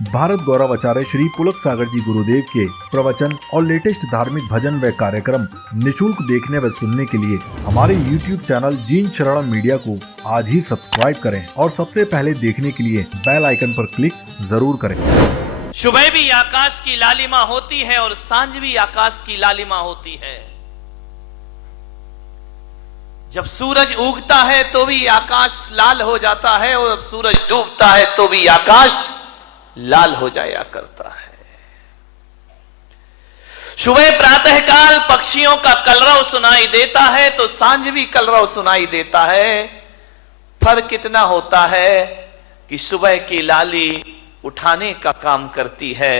भारत गौरव आचार्य श्री पुलक सागर जी गुरुदेव के प्रवचन और लेटेस्ट धार्मिक भजन व कार्यक्रम निशुल्क देखने व सुनने के लिए हमारे YouTube चैनल जीन शरणम मीडिया को आज ही सब्सक्राइब करें और सबसे पहले देखने के लिए बेल आइकन पर क्लिक जरूर करें। सुबह भी आकाश की लालिमा होती है और सांझ भी आकाश की लालिमा होती है। जब सूरज उगता है तो भी आकाश लाल हो जाता है और जब सूरज डूबता है तो भी आकाश लाल हो जाया करता है। सुबह प्रातःकाल पक्षियों का कलरव सुनाई देता है तो सांझ भी कलरव सुनाई देता है। फर्क कितना होता है कि सुबह की लाली उठाने का काम करती है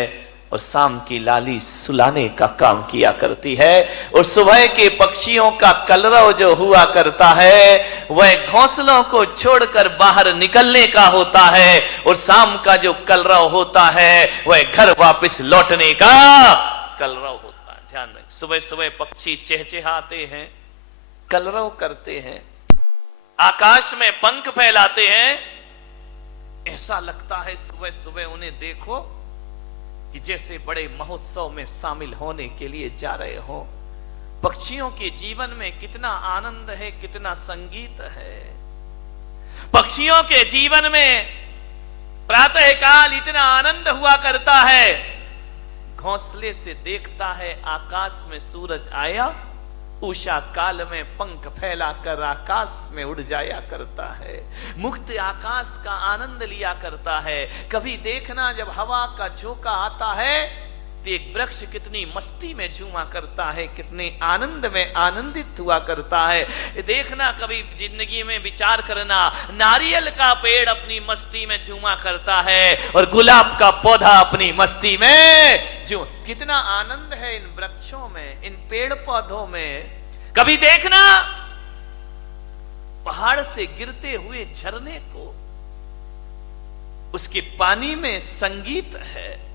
और शाम की लाली सुलाने का काम किया करती है। और सुबह के पक्षियों का कलरव जो हुआ करता है वह घोंसलों को छोड़कर बाहर निकलने का होता है और शाम का जो कलरव होता है वह घर वापस लौटने का कलरव होता है। ध्यान रखें, सुबह सुबह पक्षी चहचहाते हैं, कलरव करते हैं, आकाश में पंख फैलाते हैं। ऐसा लगता है सुबह सुबह उन्हें देखो कि जैसे बड़े महोत्सव में शामिल होने के लिए जा रहे हो। पक्षियों के जीवन में कितना आनंद है, कितना संगीत है। पक्षियों के जीवन में प्रातःकाल इतना आनंद हुआ करता है, घोंसले से देखता है आकाश में सूरज आया, उषा काल में पंख फैलाकर आकाश में उड़ जाया करता है, मुक्त आकाश का आनंद लिया करता है। कभी देखना जब हवा का झोंका आता है तो एक वृक्ष कितनी मस्ती में झूमा करता है, कितने आनंद में आनंदित हुआ करता है। देखना कभी जिंदगी में विचार करना, नारियल का पेड़ अपनी मस्ती में झूमा करता है और गुलाब का पौधा अपनी मस्ती में झूम। कितना आनंद है इन वृक्षों में, इन पेड़ पौधों में। कभी देखना पहाड़ से गिरते हुए झरने को, उसके पानी में संगीत है,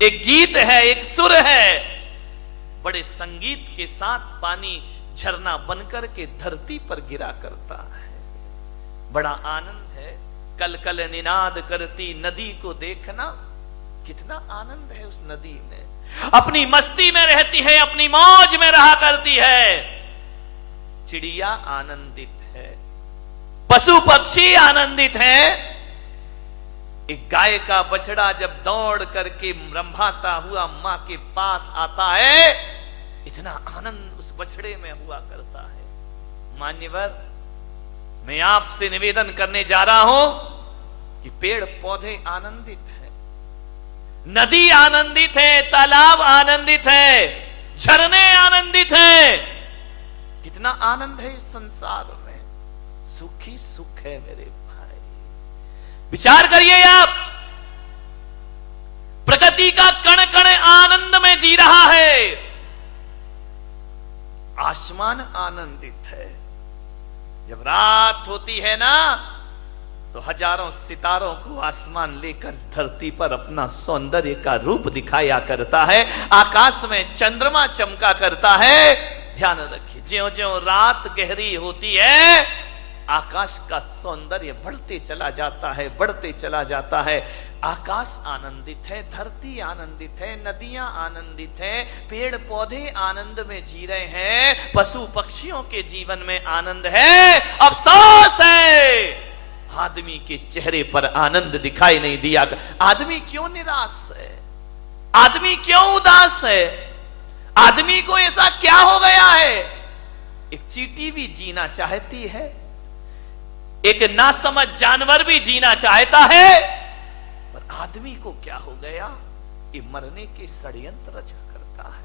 एक गीत है, एक सुर है। बड़े संगीत के साथ पानी झरना बनकर के धरती पर गिरा करता है। बड़ा आनंद है। कल कल निनाद करती नदी को देखना, कितना आनंद है उस नदी में। अपनी मस्ती में रहती है, अपनी मौज में रहा करती है। चिड़िया आनंदित है, पशु पक्षी आनंदित है। एक गाय का बछड़ा जब दौड़ करके रंभाता हुआ मां के पास आता है, इतना आनंद उस बछड़े में हुआ करता है। मान्यवर, मैं आपसे निवेदन करने जा रहा हूं कि पेड़ पौधे आनंदित है, नदी आनंदित है, तालाब आनंदित है, झरने आनंदित है। कितना आनंद है इस संसार में। सुखी सुख है मेरे भाई। विचार करिए आप, प्रकृति का कण कण आनंद में जी रहा है। आसमान आनंदित है। जब रात होती है ना तो हजारों सितारों को आसमान लेकर धरती पर अपना सौंदर्य का रूप दिखाया करता है। आकाश में चंद्रमा चमका करता है। ध्यान रखिए, ज्यों ज्यों रात गहरी होती है आकाश का सौंदर्य बढ़ते चला जाता है, बढ़ते चला जाता है। आकाश आनंदित है, धरती आनंदित है, नदियां आनंदित है, पेड़ पौधे आनंद में जी रहे हैं, पशु पक्षियों के जीवन में आनंद है। अफसोस है आदमी के चेहरे पर आनंद दिखाई नहीं दिया। आदमी क्यों निराश है? आदमी क्यों उदास है? आदमी को ऐसा क्या हो गया है? एक चींटी भी जीना चाहती है, एक नासमझ जानवर भी जीना चाहता है, पर आदमी को क्या हो गया? ये मरने के षड्यंत्र रचा करता है,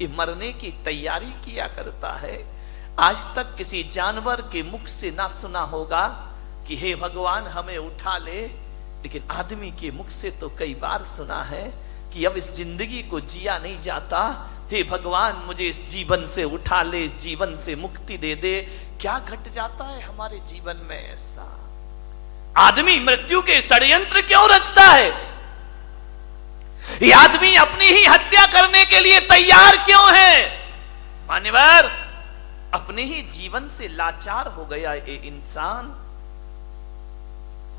ये मरने की तैयारी किया करता है। आज तक किसी जानवर के मुख से ना सुना होगा कि हे भगवान हमें उठा ले, लेकिन आदमी के मुख से तो कई बार सुना है कि अब इस जिंदगी को जिया नहीं जाता, हे भगवान मुझे इस जीवन से उठा ले, इस जीवन से मुक्ति दे दे। क्या घट जाता है हमारे जीवन में ऐसा? आदमी मृत्यु के षड्यंत्र क्यों रचता है? ये आदमी अपनी ही हत्या करने के लिए तैयार क्यों है? मान्यवर, अपने ही जीवन से लाचार हो गया ये इंसान,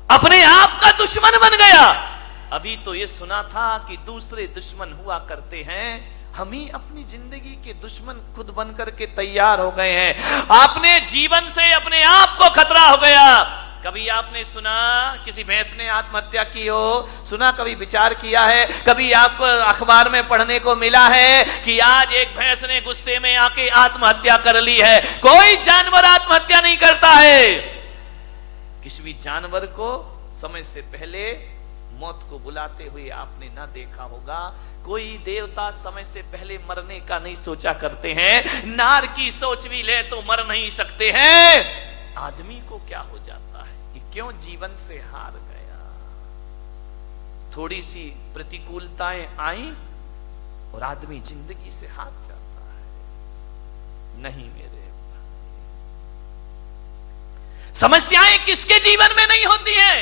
अपने आप का दुश्मन बन गया। अब अभी तो ये सुना था कि दूसरे दुश्मन हुआ करते हैं, हम ही अपनी जिंदगी के दुश्मन खुद बन करके तैयार हो गए हैं। आपने जीवन से अपने आप को खतरा हो गया। कभी आपने सुना किसी भैंस ने आत्महत्या की हो? सुना? कभी विचार किया है? कभी आपको अखबार में पढ़ने को मिला है कि आज एक भैंस ने गुस्से में आके आत्महत्या कर ली है? कोई जानवर आत्महत्या नहीं करता है। किसी भी जानवर को समय से पहले मौत को बुलाते हुए आपने ना देखा होगा। कोई देवता समय से पहले मरने का नहीं सोचा करते हैं। नार की सोच भी ले तो मर नहीं सकते हैं। आदमी को क्या हो जाता है कि क्यों जीवन से हार गया? थोड़ी सी प्रतिकूलताएं आई और आदमी जिंदगी से हार जाता है। नहीं मेरे भाई, समस्याएं किसके जीवन में नहीं होती हैं?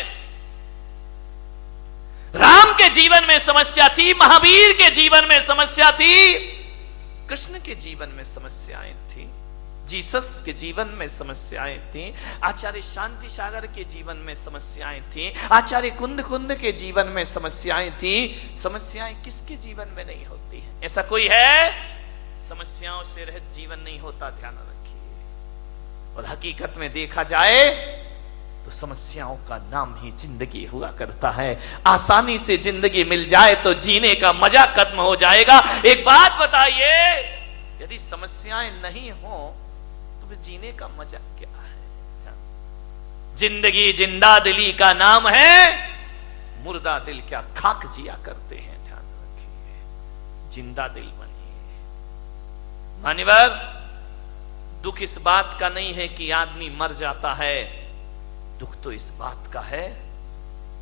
राम के जीवन में समस्या थी, महावीर के जीवन में समस्या थी, कृष्ण के जीवन में समस्याएं थी, जीसस के जीवन में समस्याएं थी, आचार्य शांति सागर के जीवन में समस्याएं थी, आचार्य कुंद के जीवन में समस्याएं थी। समस्याएं किसके जीवन में नहीं होती है? ऐसा कोई है? समस्याओं से रहित जीवन नहीं होता, ध्यान रखिए। और हकीकत में देखा जाए तो समस्याओं का नाम ही जिंदगी हुआ करता है। आसानी से जिंदगी मिल जाए तो जीने का मजा खत्म हो जाएगा। एक बात बताइए, यदि समस्याएं नहीं हो तो फिर जीने का मजा क्या है? जिंदगी जिंदा दिली का नाम है, मुर्दा दिल क्या खाक जिया करते हैं। ध्यान रखिए, जिंदा दिल बनिए। मान्यवर, दुख इस बात का नहीं है कि आदमी मर जाता है, दुख तो इस बात का है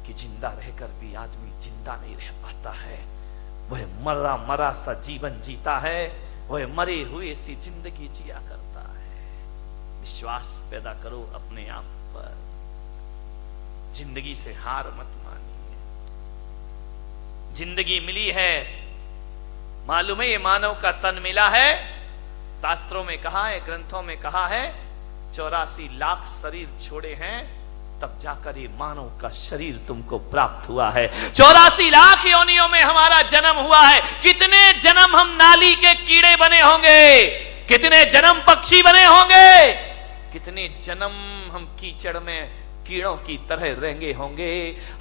कि जिंदा रहकर भी आदमी जिंदा नहीं रह पाता है। वह मरा मरा सा जीवन जीता है, वह मरे हुए सी जिंदगी जिया करता है। विश्वास पैदा करो अपने आप पर, जिंदगी से हार मत मानिए। जिंदगी मिली है, मालूम है ये मानव का तन मिला है। शास्त्रों में कहा है, ग्रंथों में कहा है, 84 लाख शरीर छोड़े हैं तब जाकर ये मानव का शरीर तुमको प्राप्त हुआ है। 84 लाख योनियों में हमारा जन्म हुआ है। कितने जन्म हम नाली के कीड़े बने होंगे, कितने जन्म पक्षी बने होंगे, कितने जन्म हम कीचड़ में कीड़ों की तरह रेंगे होंगे।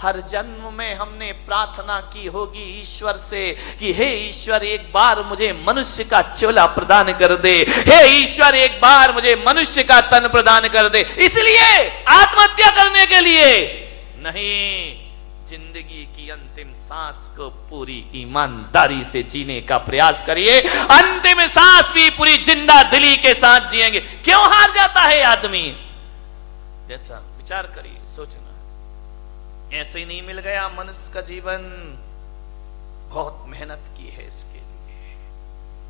हर जन्म में हमने प्रार्थना की होगी ईश्वर से कि हे ईश्वर, एक बार मुझे मनुष्य का चोला प्रदान कर दे, हे ईश्वर एक बार मुझे मनुष्य का तन प्रदान कर दे। इसलिए आत्महत्या करने के लिए नहीं, जिंदगी की अंतिम सांस को पूरी ईमानदारी से जीने का प्रयास करिए। अंतिम सांस भी पूरी जिंदा दिली के साथ जिएंगे। क्यों हार जाता है आदमी? जैसा विचार करिए, सोचना। ऐसे ही नहीं मिल गया मनुष्य का जीवन, बहुत मेहनत की है इसके लिए।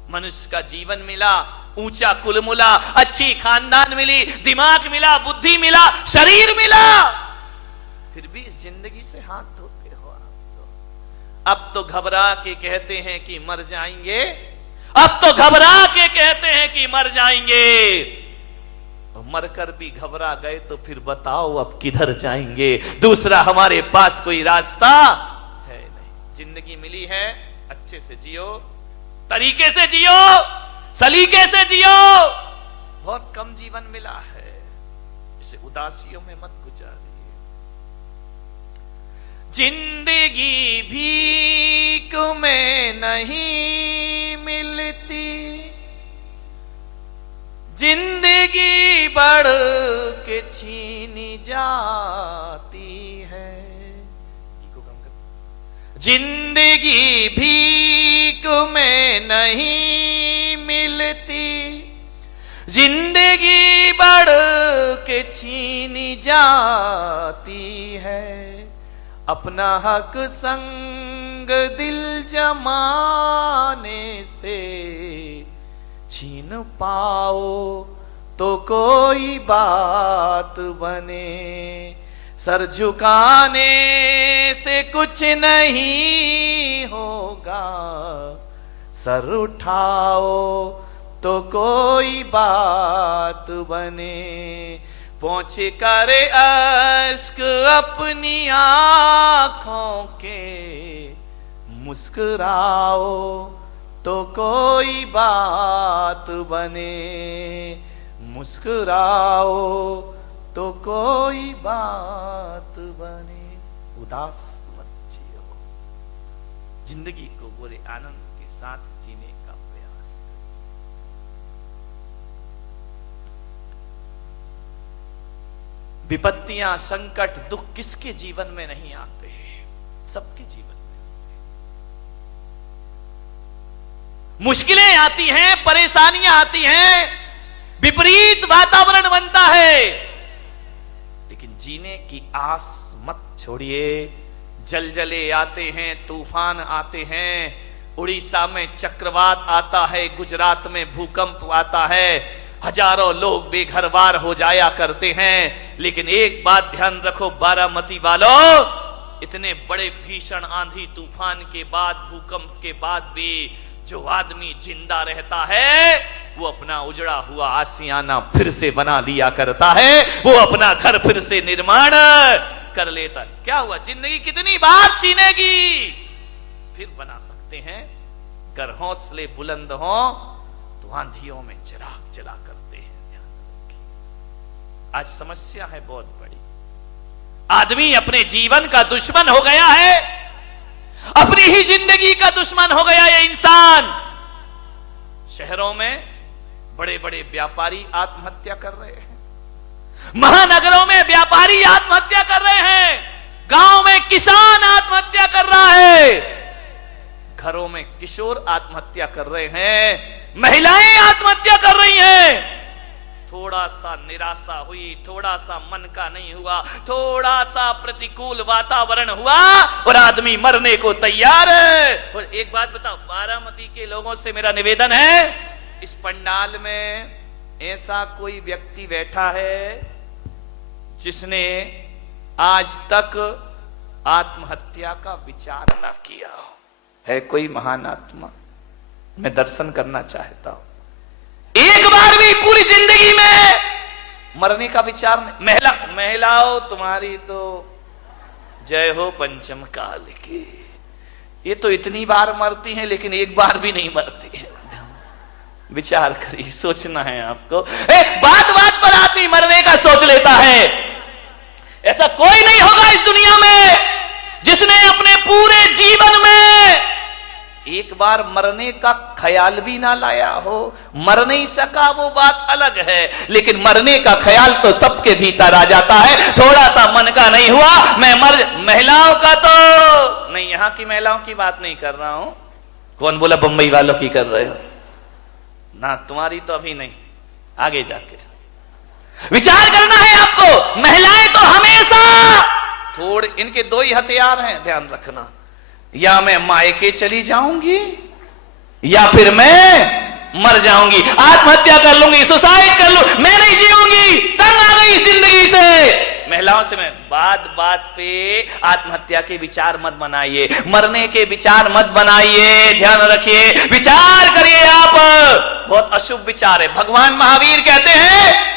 मनुष्य का जीवन मिला, ऊंचा कुल मिला, अच्छी खानदान मिली, दिमाग मिला, बुद्धि मिला, शरीर मिला, फिर भी इस जिंदगी से हाथ धोते हो आप। अब तो घबरा के कहते हैं कि मर जाएंगे, अब तो घबरा के कहते हैं कि मर जाएंगे। मरकर भी घबरा गए तो फिर बताओ अब किधर जाएंगे? दूसरा हमारे पास कोई रास्ता है नहीं। जिंदगी मिली है, अच्छे से जियो, तरीके से जियो, सलीके से जियो। बहुत कम जीवन मिला है, इसे उदासियों में मत गुजारिए। जिंदगी भीख में नहीं मिलती, जिंदगी बढ़ के छीनी जाती है। जिंदगी भीख में नहीं मिलती, जिंदगी बढ़ के छीनी जाती है। अपना हक संग दिल जमाने से छीन पाओ तो कोई बात बने। सर झुकाने से कुछ नहीं होगा, सर उठाओ तो कोई बात बने। पोंछ कर अश्क अपनी आंखों के मुस्कुराओ तो कोई बात बने, मुस्कुराओ तो कोई बात बने। उदास मत जियो, जिंदगी को पूरे आनंद के साथ जीने का प्रयास करो। विपत्तियां, संकट, दुख किसके जीवन में नहीं आते हैं? सबके जीवन में आते हैं। मुश्किलें आती हैं, परेशानियां आती हैं, विपरीत वातावरण बनता है, लेकिन जीने की आस मत छोड़िए। जलजले आते हैं, तूफान आते हैं, उड़ीसा में चक्रवात आता है, गुजरात में भूकंप आता है, हजारों लोग बेघरबार हो जाया करते हैं। लेकिन एक बात ध्यान रखो बारामती वालों, इतने बड़े भीषण आंधी तूफान के बाद, भूकंप के बाद भी जो आदमी जिंदा रहता है वो अपना उजड़ा हुआ आशियाना फिर से बना लिया करता है, वो अपना घर फिर से निर्माण कर लेता है। क्या हुआ? जिंदगी कितनी बार छीनेगी, फिर बना सकते हैं। अगर हौसले बुलंद हो तो आंधियों में चिराग जला करते हैं। ध्यान रखिए, आज समस्या है बहुत बड़ी। आदमी अपने जीवन का दुश्मन हो गया है, अपनी ही जिंदगी का दुश्मन हो गया ये इंसान। शहरों में बड़े बड़े व्यापारी आत्महत्या कर रहे हैं, महानगरों में व्यापारी आत्महत्या कर रहे हैं, गांव में किसान आत्महत्या कर रहा है, घरों में किशोर आत्महत्या कर रहे हैं, महिलाएं आत्महत्या कर रही हैं। थोड़ा सा निराशा हुई, थोड़ा सा मन का नहीं हुआ, थोड़ा सा प्रतिकूल वातावरण हुआ और आदमी मरने को तैयार है। और एक बात बताओ, बारामती के लोगों से मेरा निवेदन है, इस पंडाल में ऐसा कोई व्यक्ति बैठा है जिसने आज तक आत्महत्या का विचार ना किया हो? है कोई महान आत्मा? मैं दर्शन करना चाहता हूं। एक बार भी पूरी जिंदगी में मरने का विचार नहीं। महिलाओं तुम्हारी तो जय हो पंचम काल की। ये तो इतनी बार मरती हैं लेकिन एक बार भी नहीं मरती है। विचार करिए, सोचना है आपको। बात बात पर आदमी मरने का सोच लेता है। ऐसा कोई नहीं होगा इस दुनिया में जिसने अपने पूरे जीवन में एक बार मरने का ख्याल भी ना लाया हो। मर नहीं सका वो बात अलग है, लेकिन मरने का ख्याल तो सबके भीतर आ जाता है। थोड़ा सा मन का नहीं हुआ मैं मर। महिलाओं का तो नहीं, यहां की महिलाओं की बात नहीं कर रहा हूं। कौन बोला बंबई वालों की कर रहे हो? ना, तुम्हारी तो अभी नहीं, आगे जाके विचार करना है आपको। महिलाएं तो हमेशा थोड़े, इनके दो ही हथियार हैं, ध्यान रखना। या मैं मायके चली जाऊंगी या फिर मैं मर जाऊंगी, आत्महत्या कर लूंगी, सुसाइड कर लूं, मैं नहीं जीऊंगी, तंग आ गई जिंदगी से। महिलाओं से मैं बात बात पे आत्महत्या के विचार मत बनाइए, मरने के विचार मत बनाइए। ध्यान रखिए, विचार करिए आप। बहुत अशुभ विचार है। भगवान महावीर कहते हैं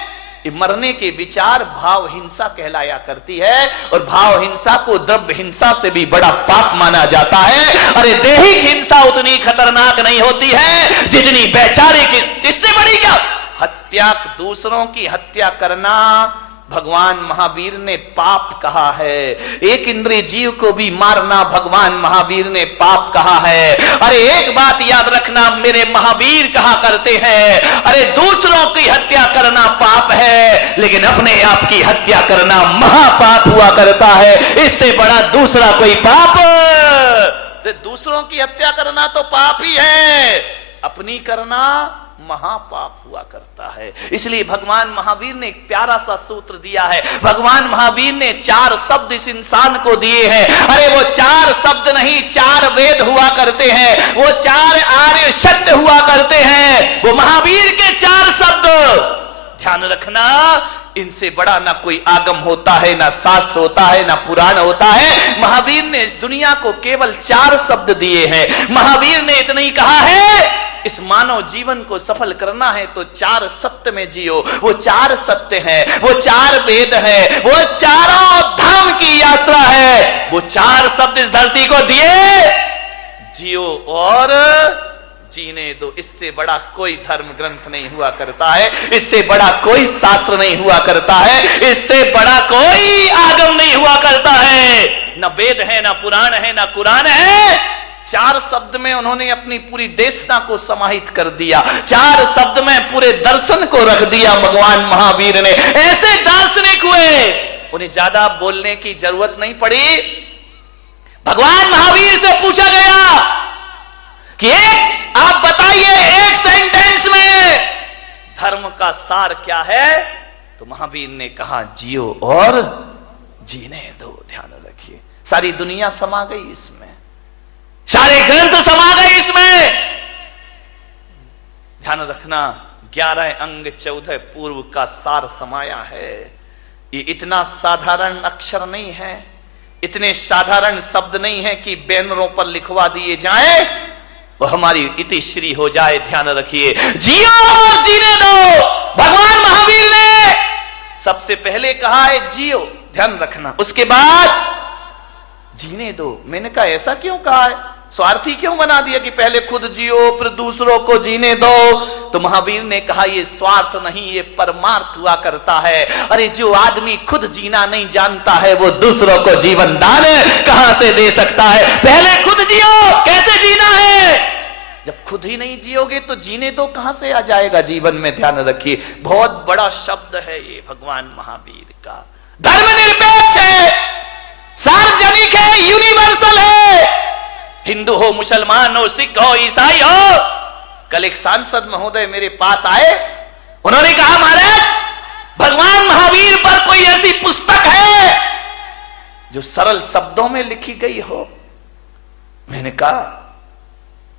मरने के विचार भाव हिंसा कहलाया करती है, और भाव हिंसा को द्रव्य हिंसा से भी बड़ा पाप माना जाता है। अरे दैहिक हिंसा उतनी खतरनाक नहीं होती है जितनी वैचारिक। इससे बड़ी क्या हत्या, दूसरों की हत्या करना भगवान महावीर ने पाप कहा है। एक इंद्रिय जीव को भी मारना भगवान महावीर ने पाप कहा है। अरे एक बात याद रखना, मेरे महावीर कहा करते हैं, अरे दूसरों की हत्या करना पाप है, लेकिन अपने आप की हत्या करना महापाप हुआ करता है। इससे बड़ा दूसरा कोई पाप, दूसरों की हत्या करना तो पाप ही है, अपनी करना महापाप हुआ करता है। इसलिए भगवान महावीर ने एक प्यारा सा सूत्र दिया है। भगवान महावीर ने 4 शब्द इस इंसान को दिए हैं। अरे वो 4 शब्द नहीं, 4 वेद हुआ करते हैं, वो 4 आर्य सत्य हुआ करते हैं, वो महावीर के 4 शब्द। ध्यान रखना, इनसे बड़ा ना कोई आगम होता है, ना शास्त्र होता है, ना पुराण होता है। महावीर ने इस दुनिया को केवल 4 शब्द दिए हैं। महावीर ने इतना ही कहा है, इस मानव जीवन को सफल करना है तो 4 सत्य में जियो। वो 4 सत्य है, वो 4 वेद है, वो चारों धाम की यात्रा है। वो 4 शब्द इस धरती को दिए, जियो और जीने दो। इससे बड़ा कोई धर्म ग्रंथ नहीं हुआ करता है, इससे बड़ा कोई शास्त्र नहीं हुआ करता है, इससे बड़ा कोई आगम नहीं हुआ करता है। न वेद है, न पुराण है, न कुरान है। 4 शब्द में उन्होंने अपनी पूरी देशना को समाहित कर दिया, 4 शब्द में पूरे दर्शन को रख दिया भगवान महावीर ने। ऐसे दार्शनिक हुए, उन्हें ज्यादा बोलने की जरूरत नहीं पड़ी। भगवान महावीर से पूछा गया कि आप बताइए एक सेंटेंस में धर्म का सार क्या है, तो महावीर ने कहा जियो और जीने दो। ध्यान रखिए, सारी दुनिया समा गई इसमें, सारे ग्रंथ समा गए इसमें। ध्यान रखना, 11 अंग 14 पूर्व का सार समाया है। ये इतना साधारण अक्षर नहीं है, इतने साधारण शब्द नहीं है कि बैनरों पर लिखवा दिए जाए वो हमारी इतिश्री हो जाए। ध्यान रखिए, जियो और जीने दो। भगवान महावीर ने सबसे पहले कहा है जियो, ध्यान रखना, उसके बाद जीने दो। मैंने कहा ऐसा क्यों कहा है, स्वार्थी क्यों बना दिया कि पहले खुद जियो फिर दूसरों को जीने दो। तो महावीर ने कहा ये स्वार्थ नहीं, ये परमार्थ हुआ करता है। अरे जो आदमी खुद जीना नहीं जानता है वो दूसरों को जीवन दान कहां से दे सकता है। पहले खुद जियो, कैसे जीना है, जब खुद ही नहीं जियोगे तो जीने दो कहां से आ जाएगा जीवन में। ध्यान रखिए, बहुत बड़ा शब्द है ये भगवान महावीर का। धर्मनिरपेक्ष है, सार्वजनिक है, यूनिवर्सल है। हिंदू हो, मुसलमान हो, सिख हो, ईसाई हो। कल एक सांसद महोदय मेरे पास आए, उन्होंने कहा महाराज भगवान महावीर पर कोई ऐसी पुस्तक है जो सरल शब्दों में लिखी गई हो। मैंने कहा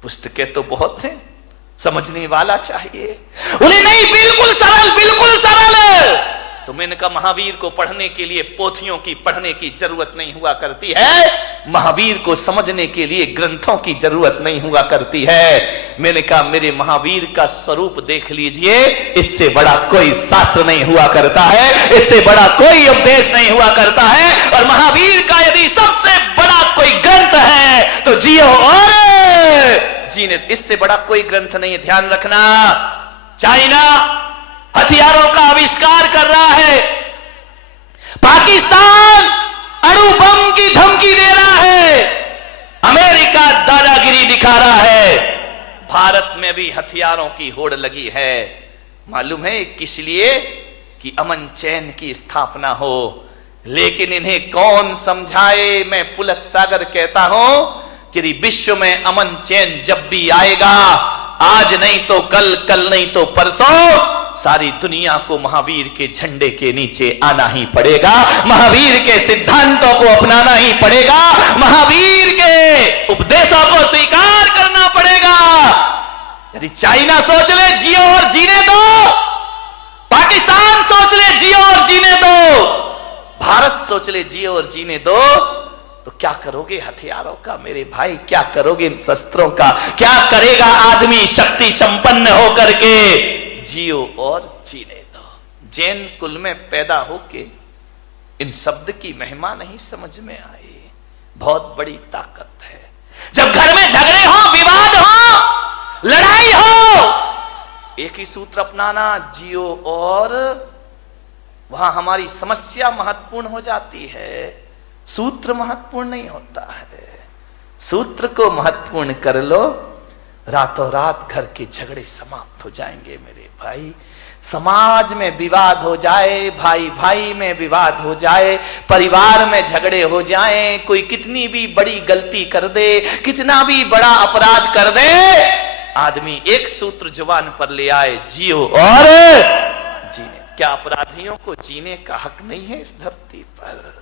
पुस्तकें तो बहुत हैं, समझने वाला चाहिए। बोले नहीं, बिल्कुल सरल, बिल्कुल सरल। तो मैंने कहा महावीर को पढ़ने के लिए पोथियों की पढ़ने की जरूरत नहीं हुआ करती है, महावीर को समझने के लिए ग्रंथों की जरूरत नहीं हुआ करती है। मैंने कहा मेरे महावीर का स्वरूप देख लीजिए, इससे बड़ा कोई शास्त्र नहीं हुआ करता है, इससे बड़ा कोई उपदेश नहीं हुआ करता है। और महावीर का यदि सबसे बड़ा कोई ग्रंथ है तो जियो और जीने, इससे बड़ा कोई ग्रंथ नहीं है। ध्यान रखना, चाइना हथियारों का आविष्कार कर रहा है, पाकिस्तान अणु बम की धमकी दे रहा है, अमेरिका दादागिरी दिखा रहा है, भारत में भी हथियारों की होड़ लगी है। मालूम है किस लिए, कि अमन चैन की स्थापना हो। लेकिन इन्हें कौन समझाए। मैं पुलक सागर कहता हूं कि विश्व में अमन चैन जब भी आएगा, आज नहीं तो कल, कल नहीं तो परसों, सारी दुनिया को महावीर के झंडे के नीचे आना ही पड़ेगा, महावीर के सिद्धांतों को अपनाना ही पड़ेगा, महावीर के उपदेशों को स्वीकार करना पड़ेगा। यदि चाइना सोच ले जियो और जीने दो, पाकिस्तान सोच ले जियो और जीने दो, भारत सोच ले जियो और जीने दो, तो क्या करोगे हथियारों का मेरे भाई, क्या करोगे इन शस्त्रों का, क्या करेगा आदमी शक्ति संपन्न होकर के। जियो और जीने दो। जैन कुल में पैदा होके इन शब्द की महिमा नहीं समझ में आई, बहुत बड़ी ताकत है। जब घर में झगड़े हो, विवाद हो, लड़ाई हो, एक ही सूत्र अपनाना, जियो और, वहां हमारी समस्या महत्वपूर्ण हो जाती है, सूत्र महत्वपूर्ण नहीं होता है। सूत्र को महत्वपूर्ण कर लो, रातों रात घर के झगड़े समाप्त हो जाएंगे मेरे भाई। समाज में विवाद हो जाए, भाई भाई में विवाद हो जाए, परिवार में झगड़े हो जाएं, कोई कितनी भी बड़ी गलती कर दे, कितना भी बड़ा अपराध कर दे, आदमी एक सूत्र जुबान पर ले आए, जियो और जीने। क्या अपराधियों को जीने का हक नहीं है इस धरती पर?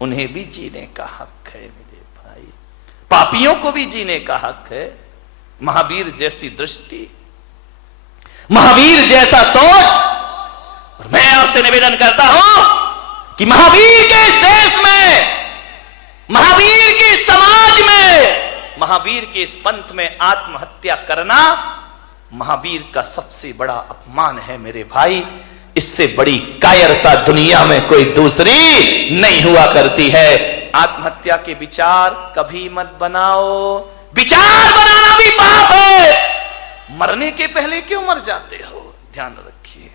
उन्हें भी जीने का हक है मेरे भाई, पापियों को भी जीने का हक है। महावीर जैसी दृष्टि, महावीर जैसा सोच। और मैं आपसे निवेदन करता हूं कि महावीर के इस देश में, महावीर के समाज में, महावीर के इस पंथ में आत्महत्या करना महावीर का सबसे बड़ा अपमान है मेरे भाई। इससे बड़ी कायरता दुनिया में कोई दूसरी नहीं हुआ करती है। आत्महत्या के विचार कभी मत बनाओ, विचार बनाना भी पाप है। मरने के पहले क्यों मर जाते हो? ध्यान रखिए,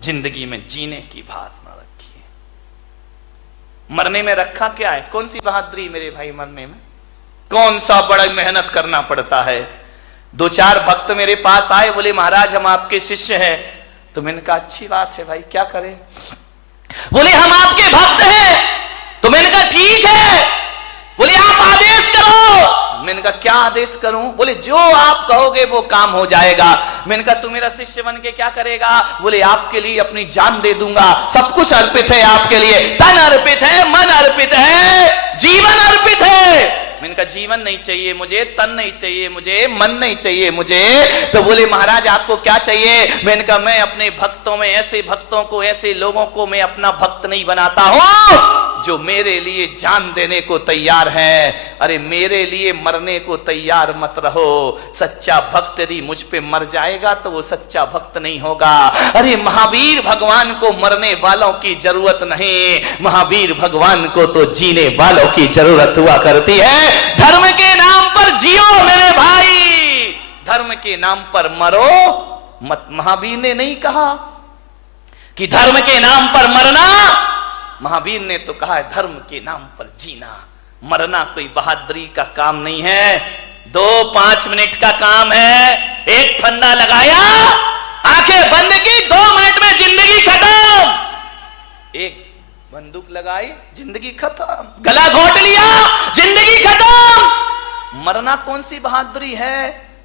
जिंदगी में जीने की बात ना रखिए। मरने में रखा क्या है? कौन सी बहादुरी मेरे भाई मरने में? कौन सा बड़ा मेहनत करना पड़ता है। दो चार भक्त मेरे पास आए, बोले महाराज हम आपके शिष्य हैं। तो मैंने कहा अच्छी बात है भाई, क्या करें? बोले हम आपके भक्त हैं। तो मैंने कहा ठीक है। बोले आप आदेश करो। मैंने कहा क्या आदेश करूं? बोले जो आप कहोगे वो काम हो जाएगा। मैंने कहा तू मेरा शिष्य बन के क्या करेगा? बोले आपके लिए अपनी जान दे दूंगा, सब कुछ अर्पित है आपके लिए, तन अर्पित है, मन अर्पित है, जीवन अर्पित है। मैंने कहा जीवन नहीं चाहिए मुझे, तन नहीं चाहिए मुझे, मन नहीं चाहिए मुझे। तो बोले महाराज आपको क्या चाहिए? मैंने कहा मैं अपने भक्तों में ऐसे भक्तों को, ऐसे लोगों को मैं अपना भक्त नहीं बनाता हूं जो मेरे लिए जान देने को तैयार है। अरे मेरे लिए मरने को तैयार मत रहो। सच्चा भक्त यदि मुझ पे मर जाएगा तो वो सच्चा भक्त नहीं होगा। अरे महावीर भगवान को मरने वालों की जरूरत नहीं, महावीर भगवान को तो जीने वालों की जरूरत हुआ करती है। धर्म के नाम पर जियो मेरे भाई, धर्म के नाम पर मरो मत। महावीर ने नहीं कहा कि धर्म के नाम पर मरना, महावीर ने तो कहा है धर्म के नाम पर जीना। मरना कोई बहादुरी का काम नहीं है, 2-5 मिनट का काम है। एक फंदा लगाया, आंखें बंद की, 2 मिनट में जिंदगी खत्म। एक बंदूक लगाई, जिंदगी खत्म। गला घोट लिया, जिंदगी खत्म। मरना कौन सी बहादुरी है?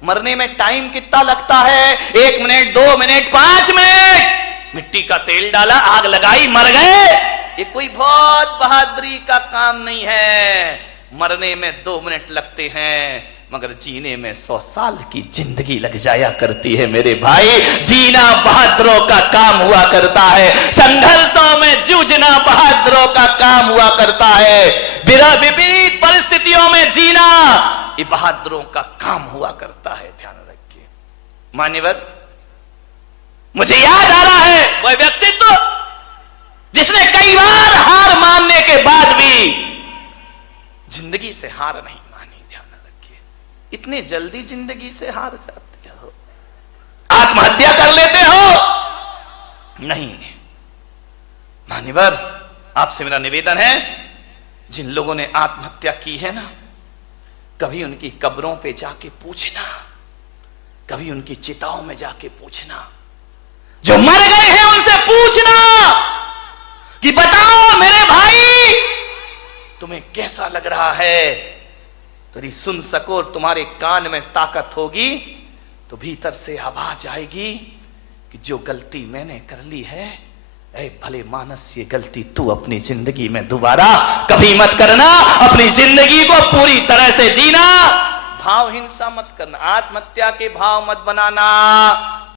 मरने में टाइम कितना लगता है? 1 मिनट, 2 मिनट, 5 मिनट। मिट्टी का तेल डाला, आग लगाई, मर गए। ये कोई बहुत बहादुरी का काम नहीं है। मरने में 2 मिनट लगते हैं, मगर जीने में 100 साल की जिंदगी लग जाया करती है मेरे भाई। जीना बहादुरों का काम हुआ करता है, संघर्षों में जूझना बहादुरों का काम हुआ करता है, विपरीत परिस्थितियों में जीना ये बहादुरों का काम हुआ करता है। ध्यान रखिए मान्यवर, मुझे याद आ रहा है वह व्यक्तित्व जिसने कई बार हार मानने के बाद भी जिंदगी से हार नहीं मानी। ध्यान रखिए, इतने जल्दी जिंदगी से हार जाते हो, आत्महत्या कर लेते हो नहीं। मान्यवर, आपसे मेरा निवेदन है, जिन लोगों ने आत्महत्या की है ना, कभी उनकी कब्रों पे जाके पूछना, कभी उनकी चिताओं में जाके पूछना, जो मर गए हैं उनसे पूछना कि बताओ मेरे भाई तुम्हें कैसा लग रहा है। तो यदि सुन सको, तुम्हारे कान में ताकत होगी तो भीतर से आवाज आएगी कि जो गलती मैंने कर ली है, ऐ भले मानस, ये गलती तू अपनी जिंदगी में दोबारा कभी मत करना। अपनी जिंदगी को पूरी तरह से जीना, भाव हिंसा मत करना, आत्महत्या के भाव मत बनाना।